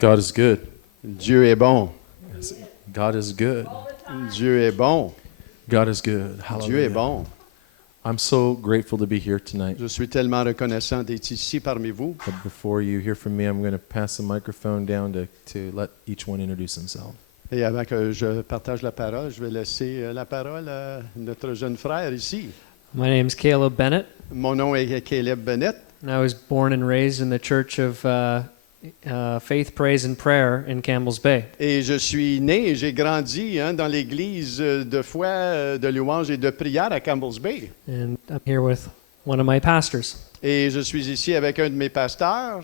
God is good. Dieu est bon. God is good. Dieu est bon. God is good. Dieu est Hallelujah. bon. I'm so grateful to be here tonight. Je suis tellement reconnaissant d'être ici parmi vous. But before you hear from me, I'm going to pass the microphone down to let each one introduce themselves. Et avant que je partage la parole, je vais laisser la parole à notre jeune frère ici. My name's Caleb Bennett, Mon nom est Caleb Bennett. and I was born and raised in the Church of Faith, Praise, and Prayer in Campbell's Bay. Et je suis né et j'ai grandi dans l'église de foi, de louange et de prière à Campbell's Bay. And I'm here with one of my pastors Et je suis ici avec un de mes pasteurs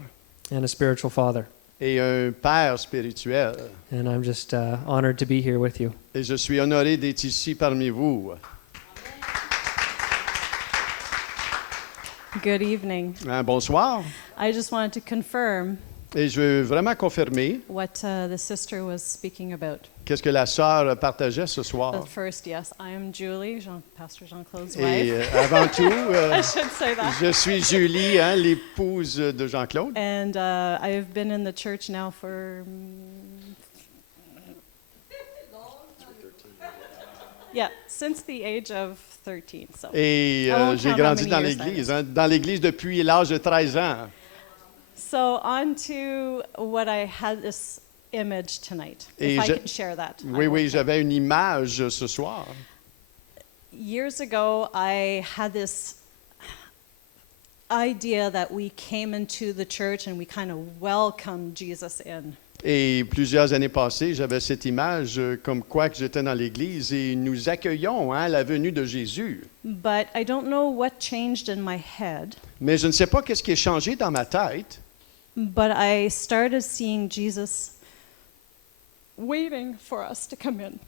and a spiritual father. et un père spirituel. And I'm just honored to be here with you. Et je suis honoré d'être ici parmi vous. Good evening. Bonsoir. I just wanted to confirm Et je veux vraiment confirmer what the sister was speaking about. qu'est-ce que la sœur partageait ce soir. But first, yes, I am Julie, Pastor Jean-Claude's Et wife. avant tout, I should say that. je suis Julie, l'épouse de Jean-Claude. And I have been in the church now for since the age of 13. So Et I won't j'ai count how grandi many dans years that l'église, is. dans l'église depuis l'âge de 13 ans. So on to what I had this image tonight. Et If I je- can share that. I Oui, will oui, try. j'avais une image ce soir. Years ago, I had this idea that we came into the church and we kind of welcomed Jesus in. Et plusieurs années passées, j'avais cette image comme quoi que j'étais dans l'église et nous accueillons la venue de Jésus. But I don't know what changed in my head, Mais je ne sais pas qu'est-ce qui est changé dans ma tête. but I started seeing Jesus waiting for us to come in.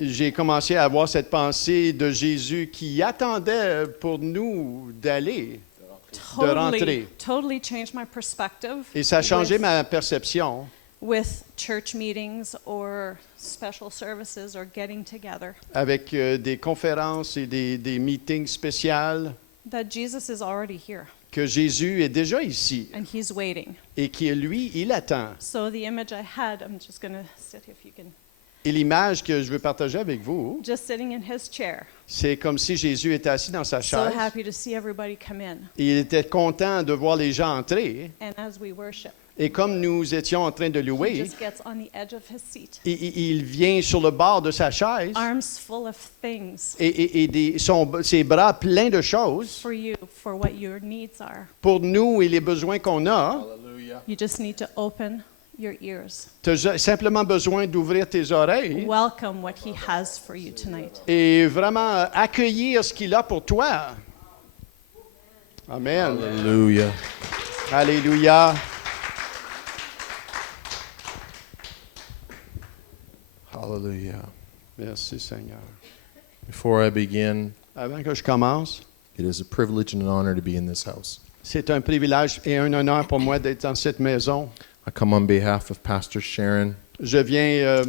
J'ai commencé à avoir cette pensée de Jésus qui attendait pour nous d'aller. rentrer. Totally changed my perspective Et ça a changé with, ma perception with church meetings or special services or getting together. avec des conférences et des meetings spéciaux, That Jesus is already here que Jésus est déjà ici and he's waiting. et qui, lui, il attend. So the image I had, I'm just going to sit if you can. Et l'image que je veux partager avec vous, Just sitting in his chair. c'est comme si Jésus était assis dans sa So chaise. happy to see everybody come in. Il était content de voir les gens entrer. And as we worship, Et comme nous étions en train de he louer, just gets on the edge of his seat. il vient sur le bord de sa chaise Arms full of things et ses bras pleins de choses for you, for what your needs are. pour nous et les besoins qu'on a. You just need to open your ears. Tu as simplement besoin d'ouvrir tes oreilles Welcome what he has for you tonight. et vraiment accueillir ce qu'il a pour toi. Amen. Hallelujah. Alléluia. Hallelujah. Merci Seigneur. Before I begin, Avant que je commence, it is a privilege and an honor to be in this house. c'est un privilège et un honneur pour moi d'être dans cette maison. I come on behalf of Pastor Sharon Je viens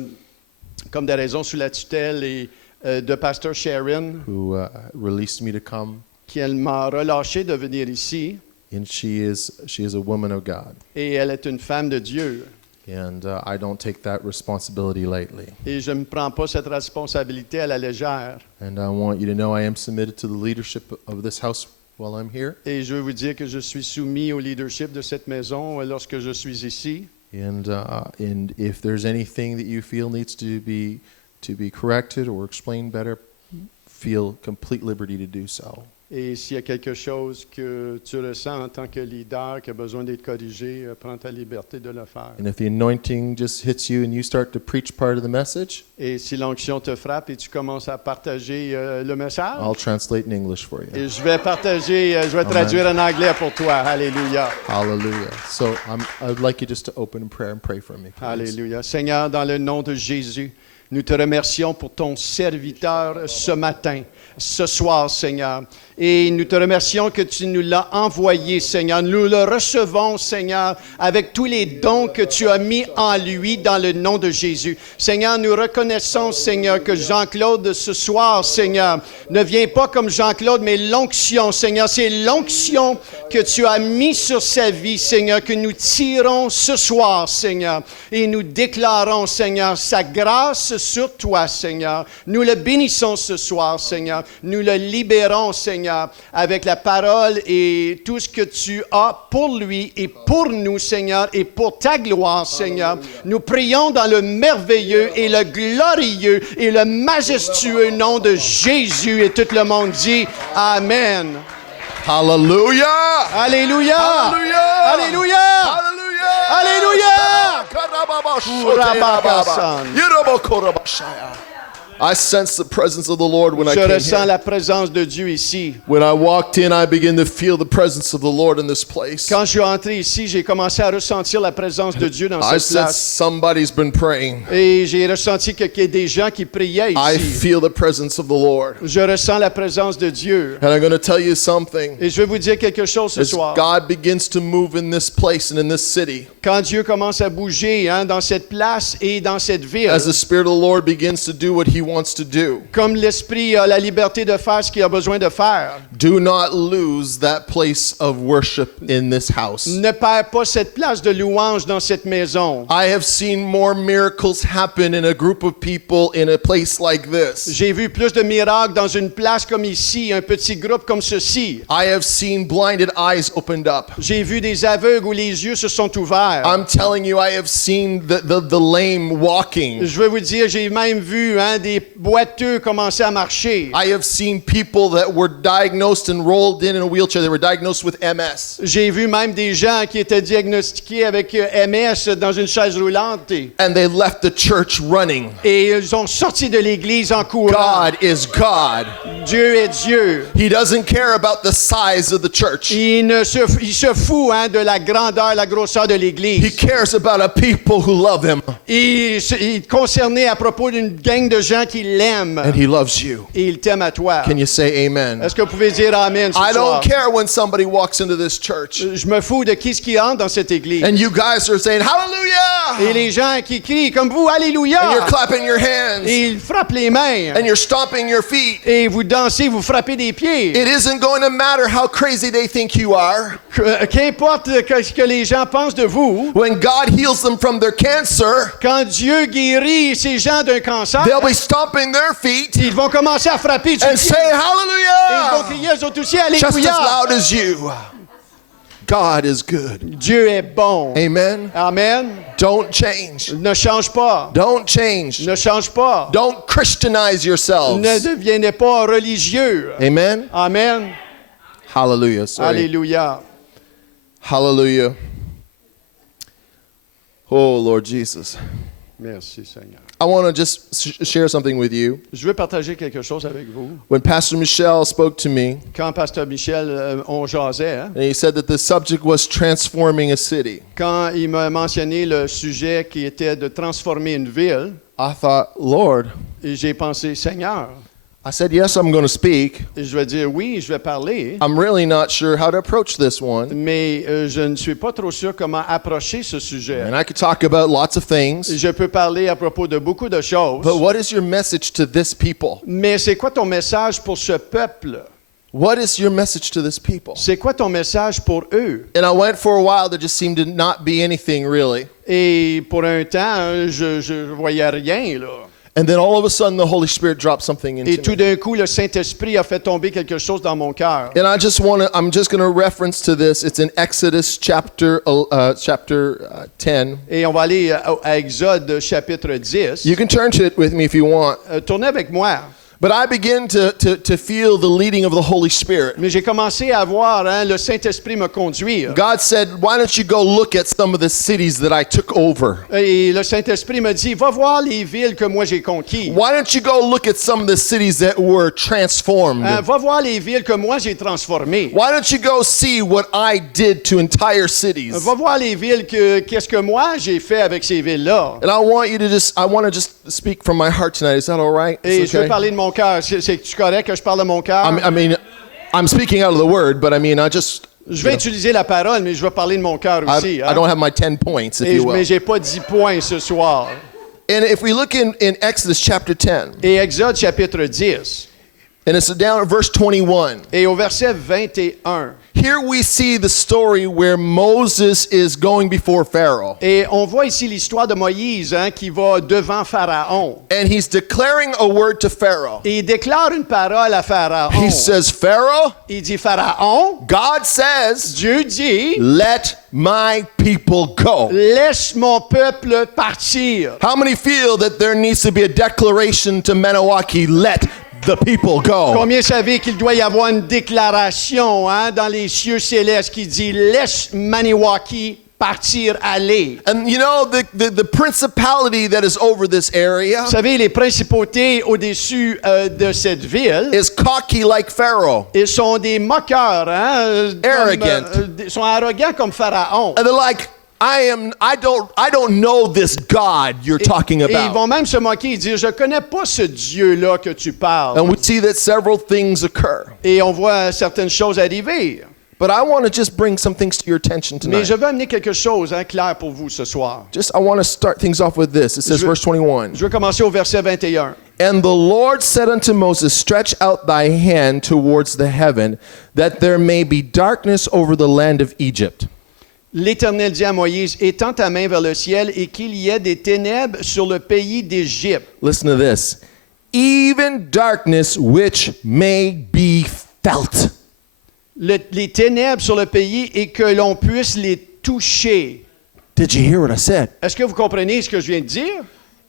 comme des raisons sous la tutelle de Pasteur Sharon, who released me to come, qui elle m'a relâché de venir ici. and she is a woman of God, Et elle est une femme de Dieu. and I don't take that responsibility lightly. Et je ne prends pas cette responsabilité à la légère. And I want you to know I am submitted to the leadership of this house while I'm here. Et je veux vous dire que je suis soumis au leadership de cette maison lorsque je suis ici. And if there's anything that you feel needs to be corrected or explained better, feel complete liberty to do so. Et s'il y a quelque chose que tu ressens en tant que leader qui a besoin d'être corrigé, prends ta liberté de le faire. And if the anointing just hits you and you start to preach part of the message, Et si l'onction te frappe et tu commences à partager le message, I'll translate in English for you. et je vais partager, je vais traduire en anglais pour toi. Alléluia. Hallelujah. So I would like you just to open in prayer and pray for me, please. Alléluia. Seigneur, dans le nom de Jésus, Nous te remercions pour ton serviteur ce matin, ce soir, Seigneur. Et nous te remercions que tu nous l'as envoyé, Seigneur. Nous le recevons, Seigneur, avec tous les dons que tu as mis en lui dans le nom de Jésus. Seigneur, nous reconnaissons, Seigneur, que Jean-Claude, ce soir, Seigneur, ne vient pas comme Jean-Claude, mais l'onction, Seigneur. C'est l'onction que tu as mis sur sa vie, Seigneur, que nous tirons ce soir, Seigneur. Et nous déclarons, Seigneur, sa grâce sur toi, Seigneur. Nous le bénissons ce soir, Seigneur. Nous le libérons, Seigneur, avec la parole et tout ce que tu as pour lui et pour nous, Seigneur, et pour ta gloire, Seigneur. Nous prions dans le merveilleux et le glorieux et le majestueux nom de Jésus. Et tout le monde dit Amen. Hallelujah! Alléluia! Hallelujah! Alléluia! Hallelujah! I sense the presence of the Lord when I Je came ressens here. la présence de Dieu ici. When I walked in, I began to feel the presence of the Lord in this place. Quand je suis entré ici, j'ai commencé à ressentir la présence de Dieu dans I cette sense place. somebody's been praying. Et j'ai ressenti qu'il y a des gens qui priaient I ici. feel the presence of the Lord. Je ressens la présence de Dieu. And I'm going to tell you something. Et je vais vous dire quelque chose ce As soir. God begins to move in this place and in this city, Quand Dieu commence à bouger dans cette place et dans cette ville, as the Spirit of the Lord begins to do what He wants to do, comme l'Esprit a la liberté de faire ce qu'il a besoin de faire, do not lose that place of worship in this house. ne perds pas cette place de louange dans cette maison. I have seen more miracles happen in a group of people in a place like this. J'ai vu plus de miracles dans une place comme ici, un petit groupe comme ceci. I have seen blinded eyes opened up. J'ai vu des aveugles où les yeux se sont ouverts. I'm telling you, I have seen the lame walking. Je vais vous dire, j'ai même vu des boiteux commencer à marcher. I have seen people that were diagnosed and rolled in a wheelchair. They were diagnosed with MS. J'ai vu même des gens qui étaient diagnostiqués avec MS dans une chaise roulante And they left the church running. et ils ont sorti de l'église en courant. God is God. Dieu est Dieu. He doesn't care about the size of the church. Il se fout de la grandeur, la grosseur de He l'église. cares about a people who love Him. Il est concerné à propos d'une gang de gens qui l'aiment And He loves you. et il t'aime à toi. Can you say amen? Est-ce que vous pouvez dire Amen ce I soir? don't care when somebody walks into this church Je me fous de qui ce qui entre dans cette église. and you guys are saying Et hallelujah les gens qui crient comme vous, Alléluia! and you're clapping your hands Et ils frappent les mains. and you're stomping your feet. Et vous dansez, vous frappez des pieds. It isn't going to matter how crazy they think you are. Qu'importe ce que les gens pensent de vous, When God heals them from their cancer, quand Dieu guérit ces gens d'un cancer, they'll be stomping their feet ils vont commencer à frapper du and pied. say Et ils vont hallelujah crier eux autres aussi, just as Alléluia! loud as you. God is good. Dieu est bon. Amen. Amen. Don't change. Ne change pas. Don't change. Ne change pas. Don't Christianize yourselves. Ne devenez pas religieux. Amen. Amen. Hallelujah. Sorry. Alléluia. Hallelujah. Oh, Lord Jesus. Merci, Seigneur. I want to just share something with you. Je veux partager quelque chose avec vous. When Pastor Michel spoke to me, Quand Pasteur Michel, on jasait, and he said that the subject was transforming a city, quand il m'a mentionné le sujet qui était de transformer une ville, I thought, Lord, et j'ai pensé, Seigneur, I said, yes, I'm going to speak. et je vais dire oui, je vais parler, I'm really not sure how to approach this one. mais je ne suis pas trop sûr comment approcher ce sujet. And I could talk about lots of things, Je peux parler à propos de beaucoup de choses, but what is your message to this people? mais c'est quoi ton message pour ce peuple? What is your message to this people? C'est quoi ton message pour eux? And I went for a while, there just seemed to not be anything really. Et pour un temps, je voyais rien, là. And then all of a sudden, the Holy Spirit dropped something Et into tout me. d'un coup, le Saint-Esprit a fait tomber quelque chose dans mon cœur. And I'm just going to reference to this. It's in Exodus chapter 10. Et on va aller à Exode chapitre 10. You can turn to it with me if you want. Tournez avec moi. But I begin to feel the leading of the Holy Spirit. Mais j'ai commencé à voir le Saint-Esprit me conduire. God said, why don't you go look at some of the cities that I took over? Et le Saint-Esprit me dit, va voir les villes que moi j'ai conquises. Why don't you go look at some of the cities that were transformed? Va voir les villes que moi j'ai transformées. Why don't you go see what I did to entire cities? Va voir les villes qu'est-ce que moi j'ai fait avec ces villes-là. And I want to just speak from my heart tonight. Is that all right? Et Is je veux it okay? parler de mon cœur. C'est correct que je parle de mon cœur? I mean, I'm speaking out of the word, but I mean, Je vais utiliser la parole, mais je vais parler de mon cœur aussi. I don't have my 10 points, if you Mais will. j'ai pas 10 points ce soir. And if we look in Exodus chapter 10, Et Exode chapitre 10, and it's down at verse 21, et au verset 21, here we see the story where Moses is going before Pharaoh. et on voit ici l'histoire de Moïse qui va devant Pharaon. And he's declaring a word to Pharaoh. Et il déclare une parole à Pharaon. He says, Pharaoh, Il dit, Pharaon, God says, Dieu dit, let my people go. laisse mon peuple partir. How many feel that there needs to be a declaration to Maniwaki, let the people go? Combien savez qu'il doit y avoir une déclaration dans les cieux célestes qui dit, laisse Maniwaki partir, aller. And you know, the principality that is over this area Vous savez, les principautés au-dessus de cette ville, is cocky like Pharaoh. ils sont des moqueurs, Arrogant. Ils sont arrogants comme Pharaon. And they're like, I don't know this God you're talking Et ils about. vont même se moquer et dire, je connais pas ce Dieu-là que tu parles. And we see that several things occur. Et on voit certaines choses arriver. But I want to just bring some things to your attention Mais tonight. je veux amener quelque chose clair pour vous ce soir. I want to start things off with this. It says, verse 21. Je veux commencer au verset 21. And the Lord said unto Moses, stretch out thy hand towards the heaven, that there may be darkness over the land of Egypt. L'Éternel dit à Moïse, étends ta main vers le ciel et qu'il y ait des ténèbres sur le pays d'Égypte. Listen to this. Even darkness which may be felt. Les ténèbres sur le pays et que l'on puisse les toucher. Did you hear what I said? Est-ce que vous comprenez ce que je viens de dire?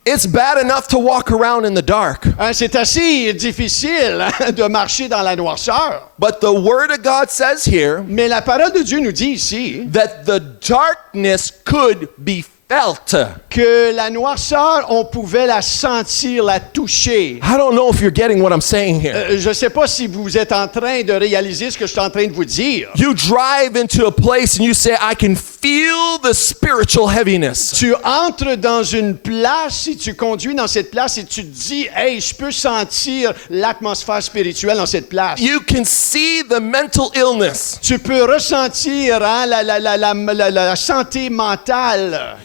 It's bad enough to walk around in the dark. C'est assez difficile de marcher dans la noirceur. But the word of God says here Mais la parole de Dieu nous dit ici that the darkness could be felt. que la noirceur, on pouvait la sentir, la toucher. I don't know if you're getting what I'm saying here. Je ne sais pas si vous êtes en train de réaliser ce que je suis en train de vous dire. You drive into a place and you say, I can feel the spiritual heaviness. Tu entres dans une place, si tu conduis dans cette place et tu te dis, hey, je peux sentir l'atmosphère spirituelle dans cette place. You can see the mental illness. Tu peux ressentir la santé mentale.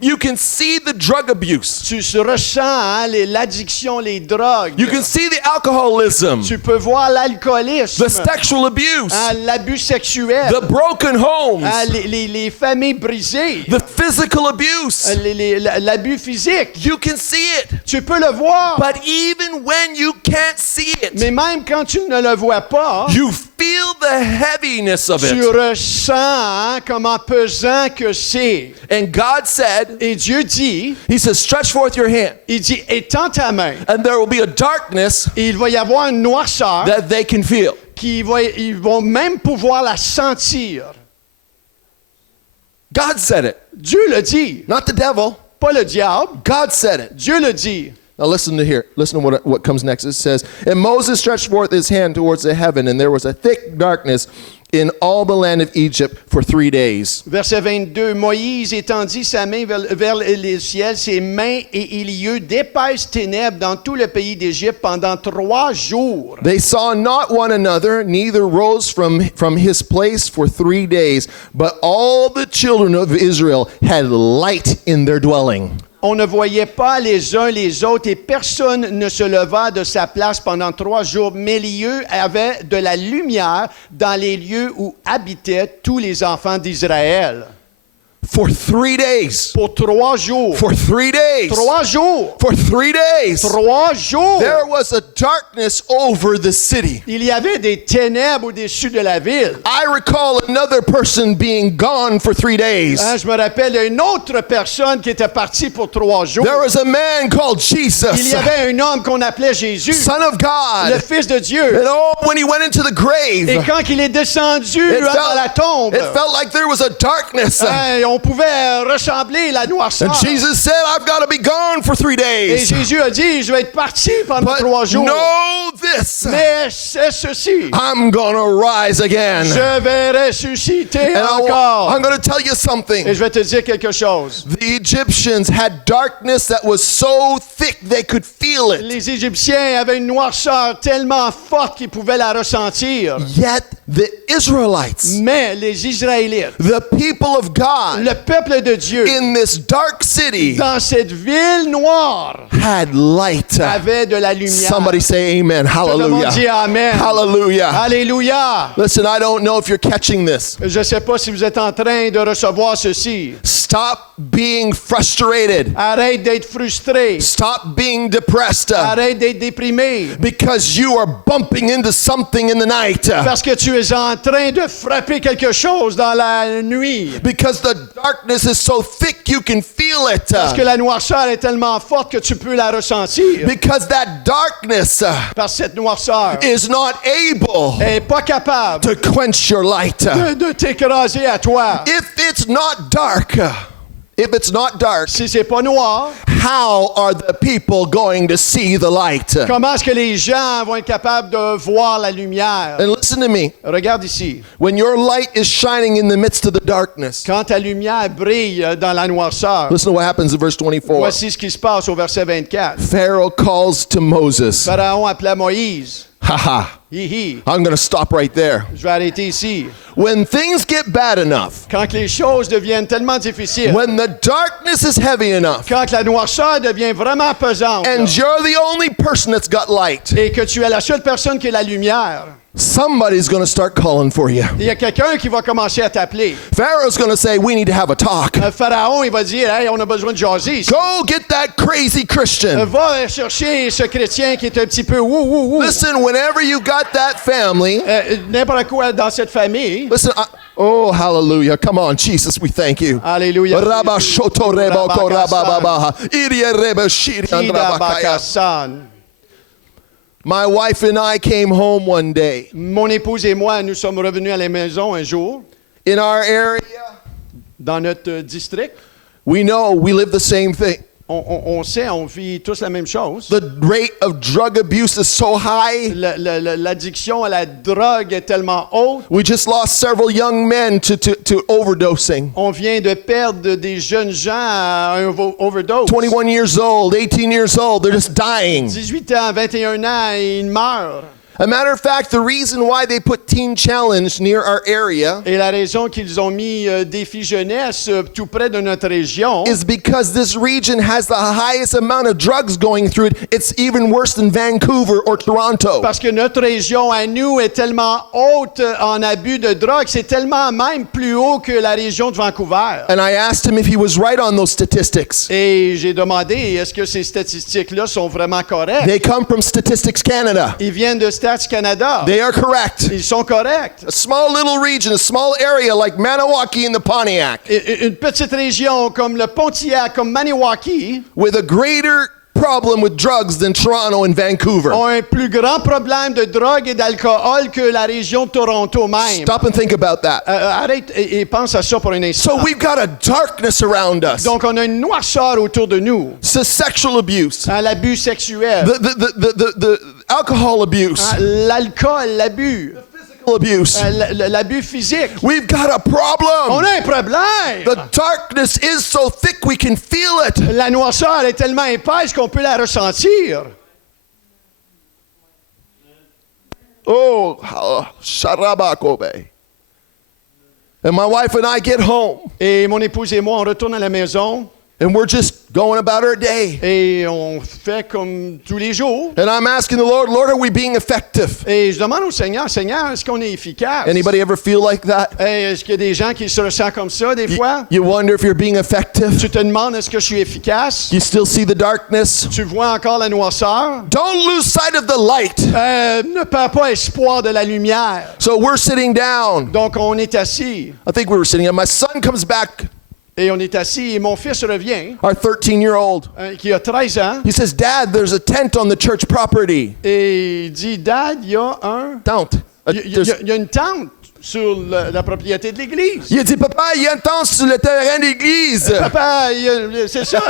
You can see the drug abuse. Tu ressens l'addiction, les drogues. You can see the alcoholism, Tu peux voir l'alcoolisme, the sexual abuse, l'abus sexuel, the broken homes, les familles brisées, the physical abuse. l'abus physique. You can see it. Tu peux le voir. But even when you can't see Mais it, même quand tu ne le vois pas, you feel the heaviness of tu it. ressens comment pesant que c'est. And God said, Et Dieu dit, He says, stretch forth your hand, il dit, étends ta main. and there will be a darkness Et il va y avoir une noirceur that they can feel. ils vont même pouvoir la sentir. God said it, Dieu le dit, not the devil. pas le diable. God said it. Dieu le dit. Now listen to here. Listen to what comes next. It says, and Moses stretched forth his hand towards the heaven, and there was a thick darkness in all the land of Egypt for 3 days. Verset 22, Moïse étendit sa main vers le ciel, ses mains, et il y eut d'épaisses ténèbres dans tout le pays d'Égypte pendant 3 jours. They saw not one another, neither rose from his place for 3 days, but all the children of Israel had light in their dwelling. On ne voyait pas les uns les autres et personne ne se leva de sa place pendant 3 jours, mais les lieux avaient de la lumière dans les lieux où habitaient tous les enfants d'Israël. For 3 days. pour 3 jours. For 3 days. 3 jours. For 3 days. 3 jours. There was a darkness over the city. Il y avait des ténèbres au-dessus de la ville. I recall another person being gone for 3 days. Hein, je me rappelle, il y a une autre personne qui était partie pour 3 jours. There was a man called Il Jesus, y avait un homme qu'on appelait Jésus, Son of le God. Fils de Dieu. And oh, when he went into the grave, Et quand il est descendu it dans la tombe, felt like there was a darkness. hein, on pouvait ressembler la noirceur. And Jesus said, I've got to be gone for 3 Et days. Jésus a dit, je vais être parti pendant But 3 jours. know this, Mais c'est ceci, I'm going to rise again. je vais ressusciter And encore. I'm going to tell you Et something. je vais te dire quelque chose. The Egyptians had darkness that was so thick they could feel it. Les Égyptiens avaient une noirceur tellement forte qu'ils pouvaient la ressentir. Yet the Israelites, Mais les Israélites, the people of God le peuple de Dieu, in this dark city, dans cette ville noire, had light. avait de la lumière. Somebody say amen. Tout le monde dit Hallelujah. Amen. Hallelujah. Alléluia. Listen, I don't know if you're catching this. Je ne sais pas si vous êtes en train de recevoir ceci. Stop being frustrated. Arrête d'être frustré. Stop being depressed Arrête d'être déprimé. because you are bumping into something in the night. Parce que tu es en train de frapper quelque chose dans la nuit. Because the darkness is so thick you can feel it. Parce que la noirceur est tellement forte que tu peux la ressentir. Because that darkness Parce que cette noirceur is not able n'est pas capable to quench your light. de t'écraser à toi. If it's not dark, Si c'est pas noir, how are the people going to see the light? comment est-ce que les gens vont être capables de voir la lumière? And listen to me. Regarde ici. When your light is shining in the midst of the darkness, Quand ta lumière brille dans la noirceur, listen to what happens in verse 24. voici ce qui se passe au verset 24. Pharaoh calls to Moses. Pharaon appela Moïse. Haha. Hi. I'm going to stop right there. Je vais arrêter ici. When things get bad enough, Quand les choses deviennent tellement difficiles, when the darkness is heavy enough, quand la noirceur devient vraiment pesante, and you're the only person that's got light, et que tu es la seule personne qui a la lumière, somebody's going to start calling for you. il y a quelqu'un qui va commencer à t'appeler. Pharaoh's going to say, we need to have a talk. Un Pharaon, il va dire, hey, on a besoin de jaser ici. Go get that crazy Christian. Va chercher ce chrétien qui est un petit peu wou. Listen, whenever you got that family, N'importe quoi dans cette famille. listen, oh, hallelujah. Come on, Jesus, we thank you. Alléluia. Rabba shoto rebo ko rabba babaha. Iria reba shiri andra bakaya. Kidabakasan. My wife and I came home one day. Mon épouse et moi, nous sommes revenus à la maison un jour, In our area, dans notre district. we know we live the same thing. On sait, on vit tous la même chose. The rate of drug abuse is so high. L'addiction à la drogue est tellement haute. We just lost several young men to overdosing. On vient de perdre des jeunes gens à un overdose. 21 years old, 18 years old, they're just dying. 18 ans, 21 ans, et ils meurent. A matter of fact, the reason why they put Teen Challenge near our area Et la raison qu'ils ont mis Défi Jeunesse tout près de notre région, is because this region has the highest amount of drugs going through it. It's even worse than Vancouver or Toronto. parce que notre région à nous est tellement haute en abus de drogue, c'est tellement même plus haut que la région de Vancouver. And I asked him if he was right on those statistics. Et j'ai demandé, est-ce que ces statistiques-là sont vraiment correctes? They come from Statistics Canada. Ils viennent de Stats Canada. They are correct. Ils sont corrects. A small little region, a small area like Maniwaki in the Pontiac, Une petite région comme le Pontiac, comme Maniwaki, with a greater problem with drugs than Toronto and Vancouver. ont un plus grand problème de drogue et d'alcool que la région de Toronto même. Stop and think about that. Arrête et pense à ça pour un instant. So we've got a darkness around us. Donc, on a une noirceur autour de nous. It's sexual abuse, L'abus sexuel, the alcohol abuse, l'alcool, l'abus, physical abuse. l'abus physique. We've got a On problem. a un problème. The darkness is so thick we can feel it. La noirceur est tellement épaisse qu'on peut la ressentir. Oh, sharabakobe. And my wife and I get home. Et mon épouse et moi, on retourne à la maison. And we're just going about our day. Et on fait comme tous les jours. And I'm asking the Lord, Lord, are we being effective? Et je demande au Seigneur, Seigneur, est-ce qu'on est efficace? Anybody ever feel like that? Hey, est-ce qu'il y a des gens qui se ressentent comme ça des fois? You wonder if you're being effective? Tu te demandes, est-ce que je suis efficace? You still see the darkness? Tu vois encore la noirceur? Don't lose sight of the light. Ne perds pas espoir de la lumière. So we're sitting down. Donc, on est assis. I think we were sitting, and my son comes back, Et on est assis et mon fils revient, our 13-year-old. qui a 13 ans, He says, Dad, there's a tent on the church property. et il dit, Dad, il y a Don't. il y a une tente sur la propriété de l'église. Il a dit, Papa, il y a une tente sur le terrain d'église. Papa, c'est ça,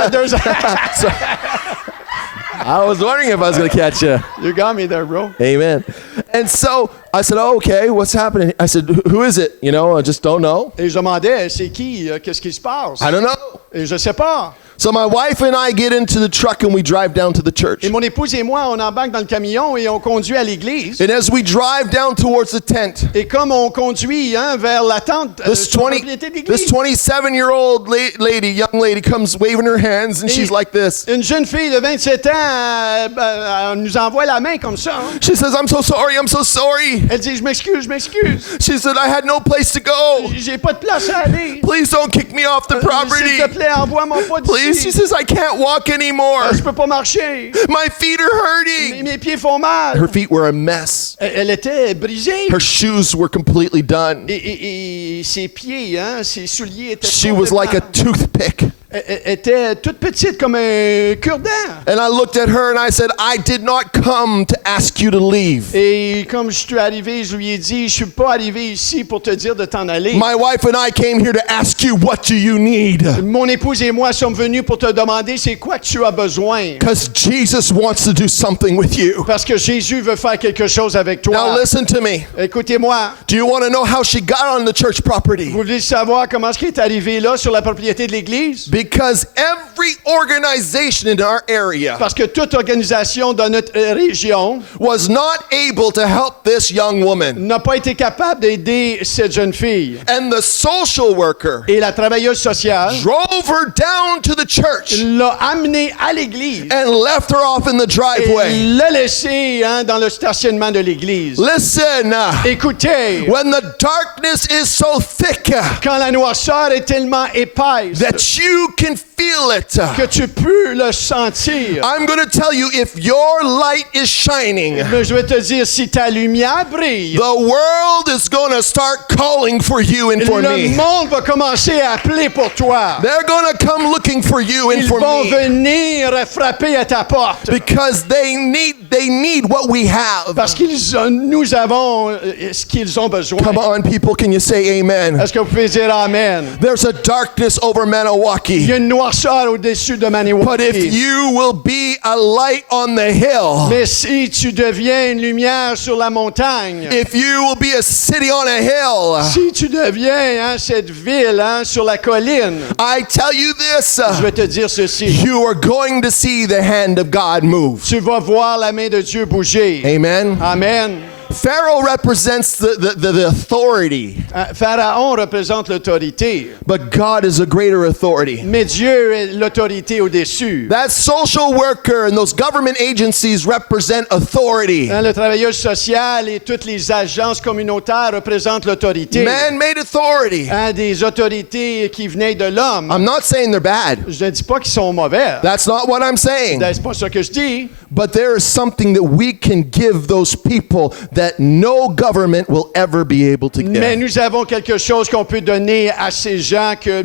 I was wondering if I was going to catch you. You got me there, bro. Amen. And so I said, oh, okay, what's happening? I said, who is it? You know, I just don't know. Et je demandais, c'est qui? Qu'est-ce qui se passe? I don't know. Et je sais pas. So my wife and I get into the truck and we drive down to the church. Et mon épouse et moi, on embarque dans le camion et on conduit à l'église. And as we drive down towards the tent, Et comme on conduit vers la tente sur la propriété de this l'église, 27-year-old lady, young lady, comes waving her hands and she's like this. une jeune fille de 27 ans elle nous envoie la main comme ça. Hein. She says, I'm so sorry, I'm so sorry. Elle dit, je m'excuse, je m'excuse. She said, I had no place to go. J'ai pas de place à aller. Please don't kick me off the property. S'il te plaît, envoie-moi pas Please. She d'ici. says, I can't walk anymore. Je peux pas marcher. My feet are hurting. Mes pieds font mal. Her feet were a mess. Elle était brisée. Her shoes were completely done. Et ses pieds, hein, ses souliers étaient She was like a toothpick. Elle était toute petite comme un cure-dent. And I looked at her and I said, I did not come to ask you to leave. Et comme je suis arrivé, je lui ai dit, je suis pas arrivé ici pour te dire de t'en aller. My wife and I came here to ask you, what do you need? Mon épouse et moi sommes venus pour te demander c'est quoi que tu as besoin. Because Jesus wants to do something with you. Parce que Jésus veut faire quelque chose avec toi. Now listen to me. Écoutez-moi. Do you want to know how she got on the church property? Vous voulez savoir comment est-ce qu'elle est arrivé là sur la propriété de l'église? Because every organization in our area Parce que toute organisation dans notre région was not able to help this young woman. n'a pas été capable d'aider cette jeune fille. And the social worker Et la travailleuse sociale drove her down to the church l'a amenée à l'église and left her off in the driveway. et l'a laissée dans le stationnement de l'église. Listen, Écoutez, when the darkness is so thick quand la noirceur est tellement épaisse that you can feel it, que tu peux le sentir, I'm going to tell you, if your light is shining, mais je vais te dire, si ta lumière brille, the world is going to start calling for you and for le me. monde va commencer à appeler pour toi. They're going to come looking for you and Ils for vont me venir frapper à ta porte. because they need what we have. Parce que nous avons ce qu'ils ont besoin. Come on, people, can you say amen? Est-ce que vous pouvez dire Amen? There's a darkness over Il y Maniwaki. a une noirceur au-dessus de But if Maniwaki. you will be a light on the hill, Mais si tu deviens une lumière sur la montagne, if you will be a city on a hill, si tu deviens cette ville sur la colline, I tell you this, je vais te dire ceci. you are going to see the hand of God move. Tu vas voir la main de Dieu bouger. Amen. Amen. Pharaoh represents the authority, Pharaon représente l'autorité, but God is a greater authority. mais Dieu est l'autorité au-dessus. That social worker and those government agencies represent authority. Le travailleur social et toutes les agences communautaires représentent l'autorité. Man-made authority. Des autorités qui venaient de l'homme. I'm not saying they're bad. Je ne dis pas qu'ils sont mauvais. That's not what I'm saying. C'est pas ça que je dis. But there is something that we can give those people that no government will ever be able to Mais give. nous avons quelque chose qu'on peut donner à ces gens que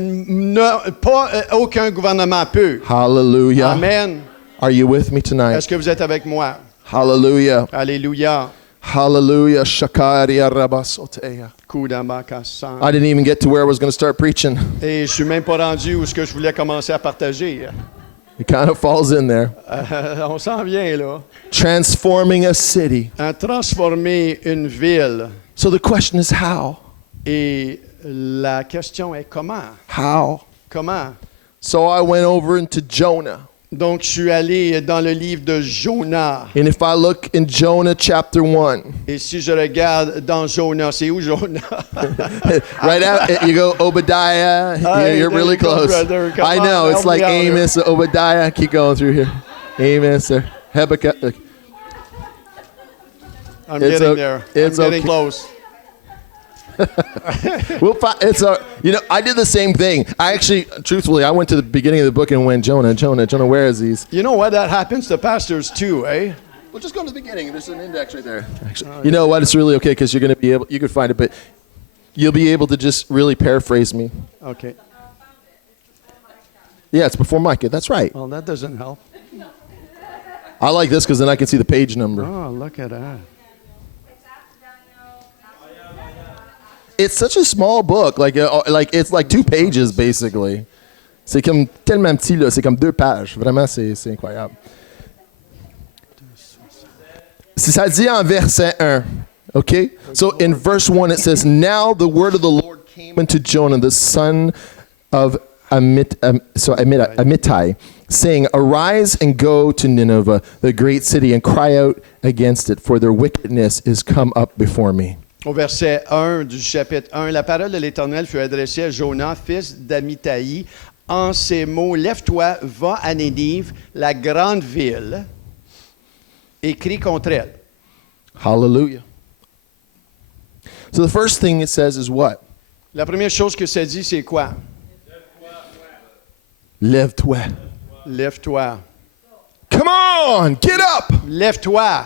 aucun gouvernement peut. Hallelujah. Amen. Are you with me tonight? Est-ce que vous êtes avec moi? Hallelujah. Alléluia. Hallelujah. Shakaria rabasoteya. I didn't even get to where I was going to start preaching. Et je suis même pas rendu où ce que je voulais commencer à partager. It kind of falls in there. On s'en vient là. Transforming a city. Transformer une ville. So the question is how? Et la question est comment? How? Comment? So I went over into Jonah. Donc, je suis allé dans le livre de Jonas. And if I look in Jonah chapter 1, Et si je regarde dans Jonas, c'est où Jonas? right out, you go Obadiah. Hey, You're there really you go, close. brother. Come I on, know. It's help like me out here. Amos, Obadiah. Keep going through here. Amos, Habakkuk. I'm It's getting o- there. it's I'm getting okay. close. We'll find, I did the same thing. I actually, truthfully, I went to the beginning of the book and went, Jonah, where is these? You know what? That happens to pastors too, eh? Well, just go to the beginning. There's an index right there. Actually, you know what? It's really okay because you're going to be able, you could find it, but you'll be able to just really paraphrase me. Okay. Yeah, it's before Micah. That's right. Well, that doesn't help. I like this because then I can see the page number. Oh, look at that. It's such a small book. Like it's like 2 pages basically. C'est comme tellement petit là. C'est comme 2 pages. Vraiment, c'est incroyable. Ça dit en verset 1. Okay? So in verse 1 it says, "Now the word of the Lord came unto Jonah, the son of Amittai, saying, Arise and go to Nineveh, the great city, and cry out against it, for their wickedness is come up before me." Au verset 1 du chapitre 1, la parole de l'Éternel fut adressée à Jonas, fils d'Amittai, en ces mots: Lève-toi, va à Nénive, la grande ville, et crie contre elle. Hallelujah. So the first thing it says is what? La première chose que ça dit, c'est quoi? Lève-toi. Lève-toi. Come on, get up. Lève-toi.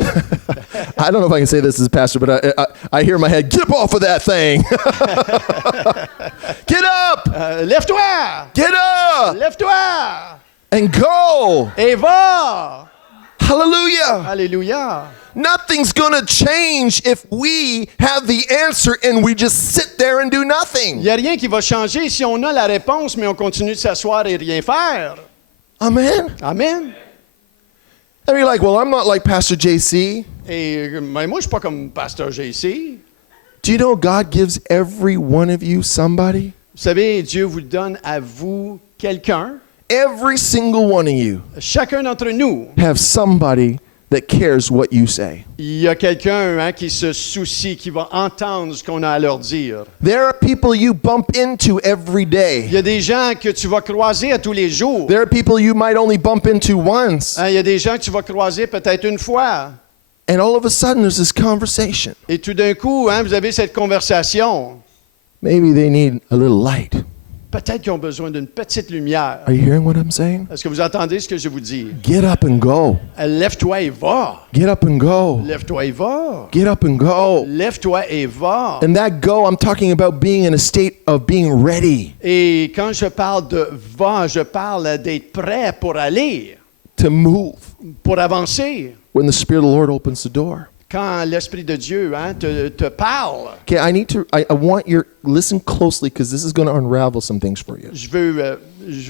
I don't know if I can say this as a pastor, but I hear in my head, get up off of that thing. Get up. Lève-toi. Get up. Lève-toi. And go. Et va. Hallelujah. Alléluia. Nothing's going to change if we have the answer and we just sit there and do Il nothing. n'y a rien qui va changer si on a la réponse, mais on continue de s'asseoir et rien faire. Amen. Amen. And you're like, well, I'm not like Pastor JC. Et mais moi, je suis pas comme Pasteur JC. Do you know God gives every one of you somebody? Vous savez, Dieu vous donne à vous quelqu'un. Every single one of you Chacun d'entre nous, have somebody that cares what you say. il y a quelqu'un qui se soucie, qui va entendre ce qu'on a à leur dire. There are people you bump into every Il day. y a des gens que tu vas croiser à tous les jours. There are people you might only bump into once. Il y a des gens que tu vas croiser peut-être une fois. And all of a sudden there's this conversation. Et tout d'un coup, vous avez cette conversation. Maybe they need a little light. Peut-être qu'ils ont besoin d'une petite lumière. Are you hearing what I'm saying? Est-ce que vous entendez ce que je vous dis? Get up and go. Lève-toi et va. Get up and go. Lève-toi et va. Get up and go. Lève-toi et va. And that go, I'm talking about being in a state of being ready Et quand je parle de va, je parle d'être prêt pour aller, to move pour avancer. when the Spirit of the Lord opens the door. Quand l'Esprit de Dieu te parle, Okay, I want your, listen closely because this is going to unravel some things for you. je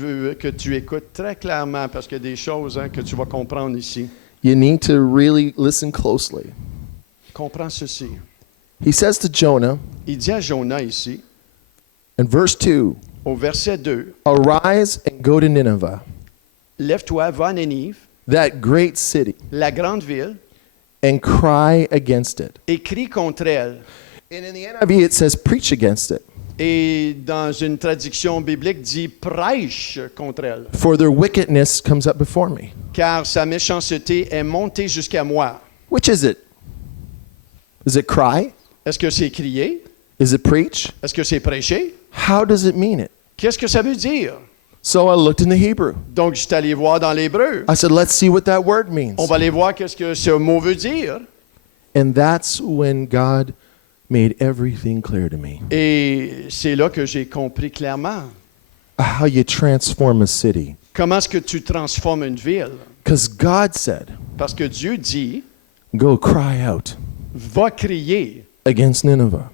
veux que tu écoutes très clairement parce qu'il y a des choses que tu vas comprendre ici. You need to really listen closely. Comprends ceci. He says to Jonah Il dit à Jonas ici, in verse 2, au verset 2, Arise and go to Nineveh, Lève-toi, va à Nénive, that great city, la grande ville, and cry against it. et crie contre elle. And in the NIV it says preach against it, Et dans une traduction biblique, dit prêche contre elle, for their wickedness comes up before me. car sa méchanceté est montée jusqu'à moi. Which is it? Is it cry? Est-ce que c'est crier? Is it preach? Est-ce que c'est prêcher? How does it mean it? Qu'est-ce que ça veut dire? So I looked in the Hebrew. Donc, je suis allé voir dans l'hébreu. I said, let's see what that word means. On va aller voir qu'est-ce que ce mot veut dire. And that's when God made everything clear to me. Et c'est là que j'ai compris clairement How you transform a city. comment est-ce que tu transformes une ville. Because God said, Parce que Dieu dit, go cry out va crier against Nineveh.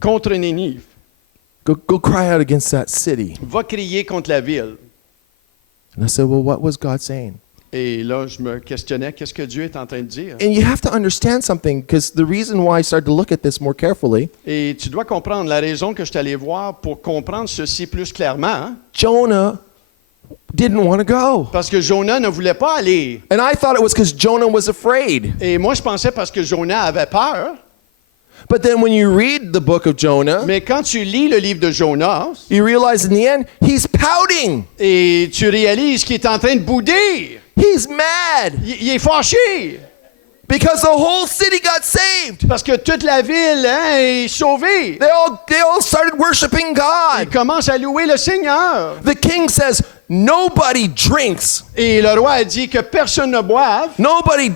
contre Nénive. Go cry out against that city. Va crier contre la ville. And I said, well, what was God saying? Et là, je me questionnais, qu'est-ce que Dieu est en train de dire? And you have to understand something, because the reason why I started to look at this more carefully, Et tu dois comprendre la raison que je suis allé voir pour comprendre ceci plus clairement. Jonah didn't want to go. Parce que Jonah ne voulait pas aller. And I thought it was because Jonah was afraid. Et moi, je pensais parce que Jonah avait peur. But then when you read the book of Jonah, Mais quand tu lis le livre de Jonas, you realize in the end, he's pouting. et tu réalises qu'il est en train de bouder, He's mad il est fâché. because the whole city got saved. Parce que toute la ville est sauvée. They all started worshiping Il God. commence à louer le Seigneur. The king says, nobody drinks, Et le roi a dit que personne ne boive nobody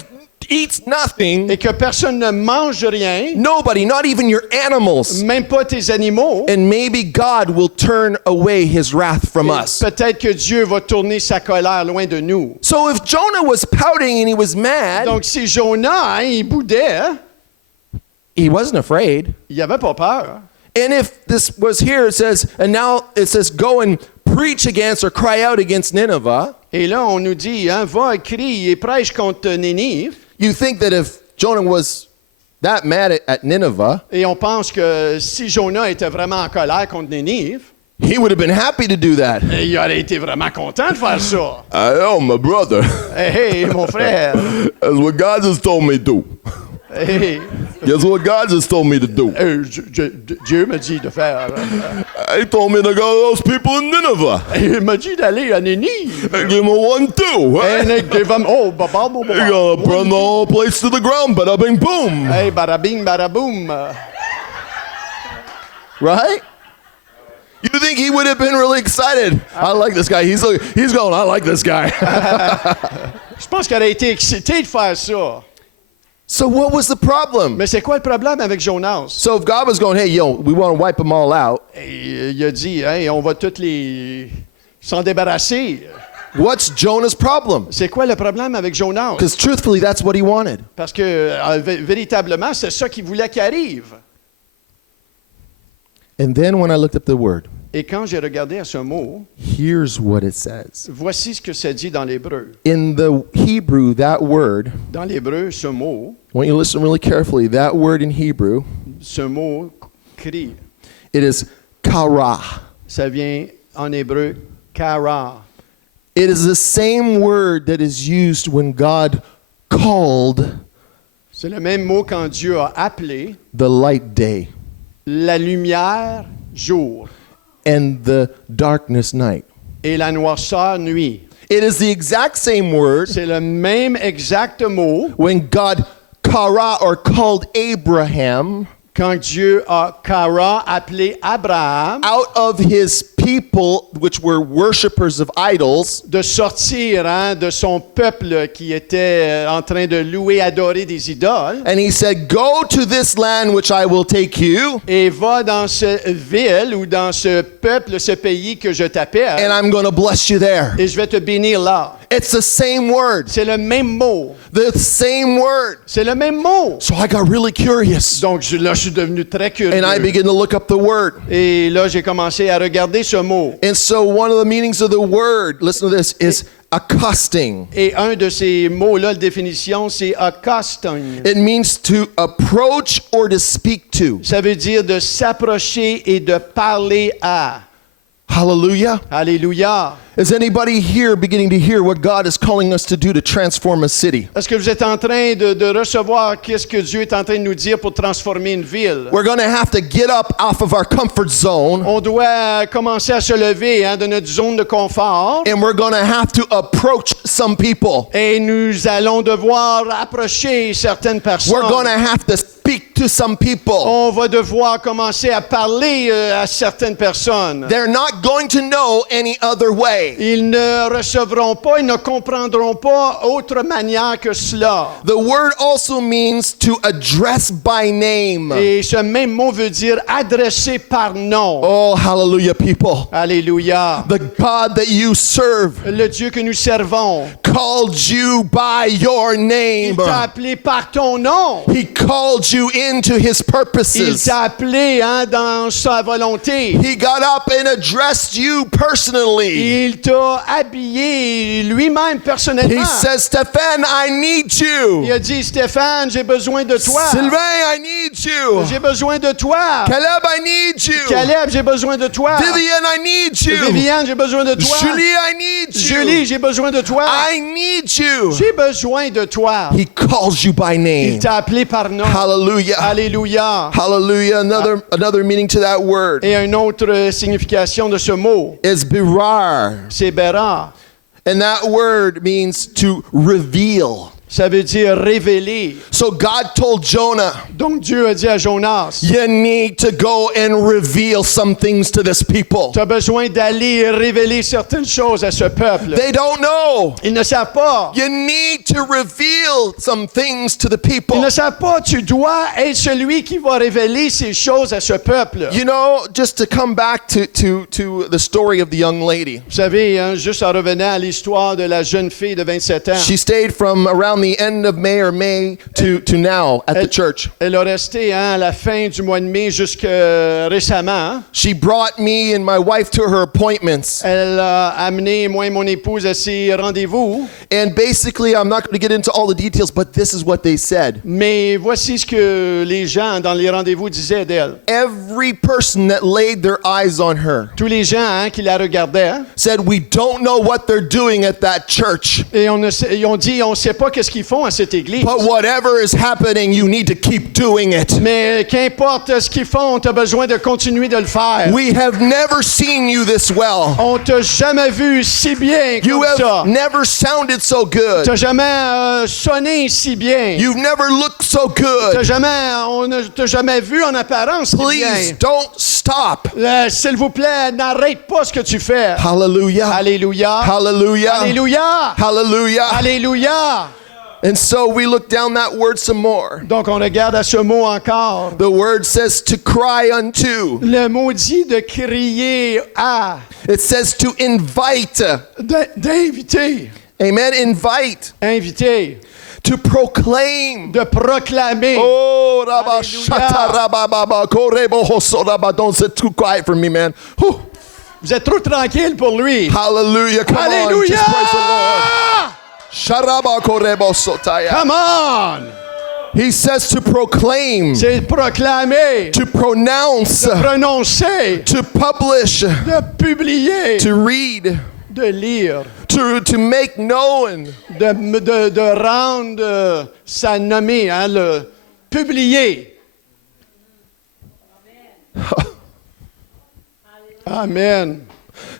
eats nothing, et que personne ne mange rien, nobody, not even your animals. même pas tes animaux. And maybe God will turn away his wrath from Et us. peut-être que Dieu va tourner sa colère loin de nous. So if Jonah was pouting and he was mad, Donc si Jonah, il boudait, he wasn't afraid. il avait pas peur. And if this was here, it says, and now it says, go and preach against or cry out against Nineveh. Et là, on nous dit, hein, va, crie et prêche contre Nénive. You think that if Jonah was that mad at Nineveh, Et on pense que si Jonah était vraiment en colère contre Nénive, he would have been happy to do that. il aurait été vraiment content de faire ça. I know, my brother. Hey, mon frère. That's what God just told me to. Hey, That's what God just told me to do. Dieu m'a dit de faire. He told me to go to those people in Nineveh Il m'a dit d'aller à Nénive. and give them a 1-2. And I give him, oh, You're gonna burn the whole place to the ground, bada bing boom. Hey, barabing, baraboum. Right? You think he would have been really excited? I like this guy. He's going, I like this guy. Je pense qu'il aurait été excité de faire ça. So what was the problem? Mais c'est quoi le problème avec Jonas? So if God was going, hey, yo, we want to wipe them all out, Et il a dit, hey, on va toutes les s'en débarrasser. what's Jonah's problem? C'est quoi le problème avec Jonas? Because truthfully, that's what he wanted. Parce que véritablement, c'est ça qu'il voulait qu'il arrive. And then when I looked up the word, Et quand j'ai regardé à ce mot, here's what it says. voici ce que ça dit dans l'hébreu. In the Hebrew, that word, Dans l'hébreu, ce mot I want you to listen really carefully, that word in Hebrew, crie, it is kara. ça vient en hébreu kara. It is the same word that is used when God called C'est le même mot quand Dieu a appelé the light day la lumière jour and the darkness night. et la noirceur nuit. It is the exact same word C'est le même exact mot when God kara or called Abraham quand Dieu a kara appelé Abraham out of his people, which were worshipers of idols, de sortir de son peuple qui était en train de louer, adorer des idoles. and he said, go to this land which I will take you, Et va dans cette ville ou dans ce peuple, ce pays que je and t'appelle, I'm going to bless you there. et je vais te bénir là. It's the same word. C'est le même mot. The same word. C'est le même mot. So I got really curious. Donc là, je suis devenu très curieux. And I began to look up the word. Et là, j'ai commencé à regarder ce mot. And so one of the meanings of the word, listen to this, is accosting. Et un de ces mots-là, la définition, c'est accosting. It means to approach or to speak to. Ça veut dire de s'approcher et de parler à. Hallelujah. Alléluia. Is anybody here beginning to hear what God is calling us to do to transform a city? Est-ce que vous êtes en train de recevoir qu'est-ce que Dieu est en train de nous dire pour transformer une ville? We're going to have to get up off of our comfort zone, On doit commencer à se lever de notre zone de confort and we're going to have to approach some people. et nous allons devoir approcher certaines personnes. We're going to have to speak to some people. On va devoir commencer à parler à certaines personnes. They're not going to know any other way. Ils ne recevront pas, ils ne comprendront pas autre manière que cela. The word also means to address by name. Et ce même mot veut dire adresser par nom. Oh, hallelujah, people. Alléluia. The God that you serve Le Dieu que nous servons, called you by your il name. t'a appelé par ton nom. He called you into his Il purposes. t'a appelé dans sa volonté. He got up and addressed you personally. Il t'a habillé lui-même He personnellement. says, Stephen, I need you. Il a dit, Stéphane, j'ai besoin de toi. Sylvain, I need you. J'ai besoin de toi. Caleb, I need you. Caleb, j'ai besoin de toi. Vivian, I need you. Viviane, j'ai besoin de toi. Julie, I need you. Julie, j'ai besoin de toi. I need you. J'ai besoin de toi. He calls you by Il name. t'a appelé par nom. Hallelujah. Alléluia. Hallelujah. Another meaning to that word Et une autre signification de ce mot, is birar. c'est Béra. And that word means to reveal. Ça veut dire révéler. So God told Jonah, Donc Dieu a dit à Jonas, you need to go and reveal some things to this people. tu as besoin d'aller révéler certaines choses à ce peuple. They don't know. Ils ne savent pas. You need to reveal some things to the Ils people. ne savent pas. Tu dois être celui qui va révéler ces choses à ce peuple. You know, just to come back to the story of the young lady. Vous savez, juste en revenant à l'histoire de la jeune fille de 27 ans, She stayed from around the end of May or May to now at the church. elle a resté à la fin du mois de mai jusque récemment. She brought me and my wife to her appointments. Elle a amené moi et mon épouse à ses rendez-vous. And basically, I'm not going to get into all the details, but this is what they said. Mais voici ce que les gens dans les rendez-vous disaient d'elle. Every person that laid their eyes on her Tous les gens qui la regardaient, said, we don't know what they're doing at that church, et ils ont dit, on ne sait pas qu'est-ce qu'ils font à cette église. but whatever is happening, you need to keep doing it. Mais qu'importe ce qu'ils font, tu as besoin de continuer de le faire. We have never seen you this well. On t'a jamais vu si bien You comme ça. have never sounded so good. T'as jamais sonné si bien. You've never looked so On good. ne t'a jamais vu en apparence si Please bien. don't stop. S'il vous plaît, n'arrête pas ce que tu fais. Hallelujah. Alléluia. Hallelujah. Alléluia. Hallelujah. Alléluia. And so we look down that word some more. Donc on regarde à ce mot encore. The word says to cry unto. Le mot dit de crier à, It says to invite. d'inviter, Amen. Invite. inviter, To proclaim. de proclamer. Oh, Rabba Hallelujah. Shata Rabba Baba Korebo Hoso Rabba. Don't sit too quiet for me, man. Whew. Vous êtes trop tranquille pour lui. Hallelujah. Come on. Alléluia. Just praise the Lord. Sharaba Korebo Sotaya. Come on. He says to proclaim, C'est proclamer, to pronounce, prononcer, to publish, de publier, to read, de lire, to make known. de rendre sa nommée, le publier. Amen.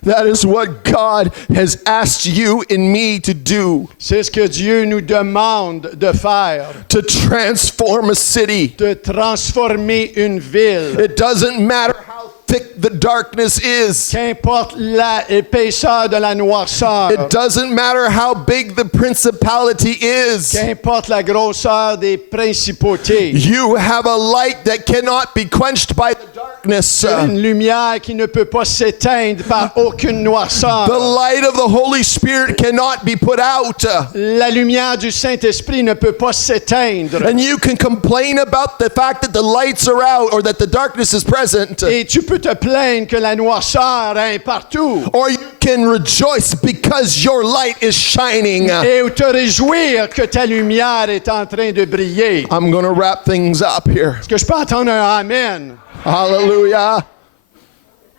That is what God has asked you and me to do, C'est ce que Dieu nous demande de faire, to transform a city. de transformer une ville. It doesn't matter how thick the darkness is. Qu'importe l'épaisseur de la noirceur, It doesn't matter how big the principality is. qu'importe la grosseur des principautés, You have a light that cannot be quenched by the darkness. une lumière qui ne peut pas s'éteindre par aucune noirceur. The light of the Holy Spirit cannot be put out. La lumière du Saint-Esprit ne peut pas s'éteindre. And you can complain about the fact that the lights are out or that the darkness is present. Et tu peux te plaindre que la noirceur est partout. Or you can rejoice because your light is shining. Et te réjouir que ta lumière est en train de briller. I'm going to wrap things up here. Est-ce que je peux entendre un amen? Hallelujah.